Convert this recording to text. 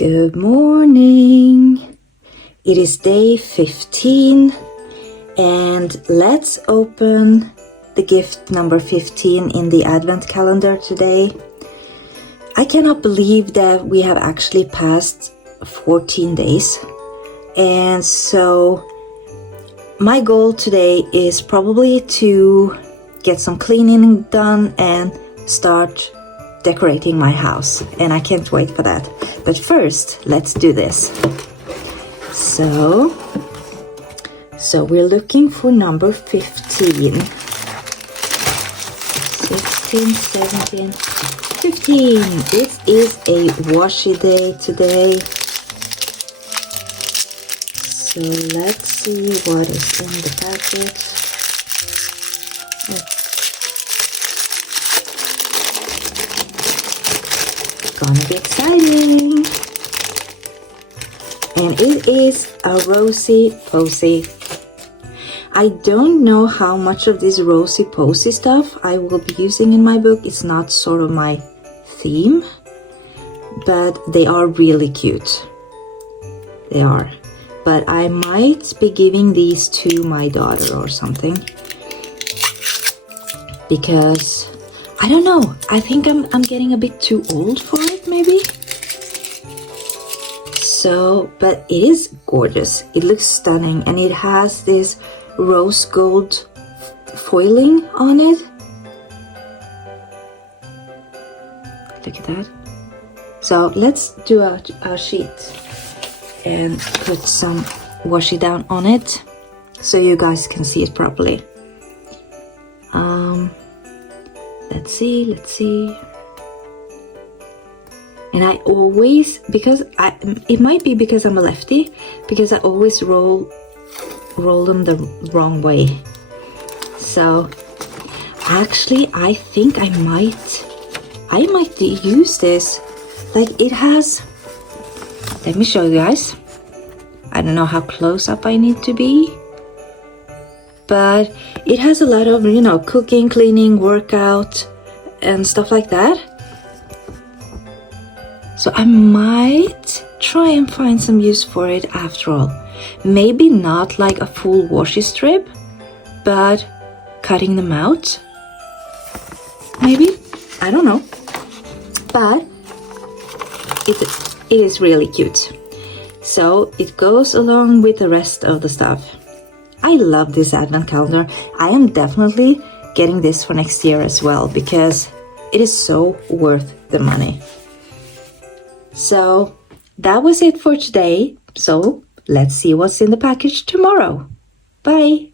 Good morning. It is day 15 and let's open the gift number 15 in the advent calendar today. I cannot believe that we have actually passed 14 days. And so my goal today is probably to get some cleaning done and start decorating my house, and I can't wait for that. But first, let's do this. So we're looking for number 15. 16, 17, 15. This is a washi day today. So let's see what is in the packet. Gonna be exciting. And it is a Rosey Posey. I don't know how much of this Rosey Posey stuff I will be using in my book. It's not sort of my theme, but they are really cute. They are. But I might be giving these to my daughter or something, because I don't know. I think I'm getting a bit too old for it, maybe. So, but it is gorgeous. It looks stunning, and it has this rose gold foiling on it. Look at that. So let's do a sheet and put some washi down on it so you guys can see it properly. Let's see. And I always, it might be because I'm a lefty, because I always roll them the wrong way. So actually I think I might use this. Like, it has, let me show you guys. I don't know how close up I need to be, but it has a lot of, cooking, cleaning, workout and stuff like that. So I might try and find some use for it after all. Maybe not like a full washi strip, but cutting them out. Maybe, I don't know. But it is really cute. So it goes along with the rest of the stuff. I love this advent calendar. I am definitely getting this for next year as well, because it is so worth the money. So that was it for today. So let's see what's in the package tomorrow. Bye.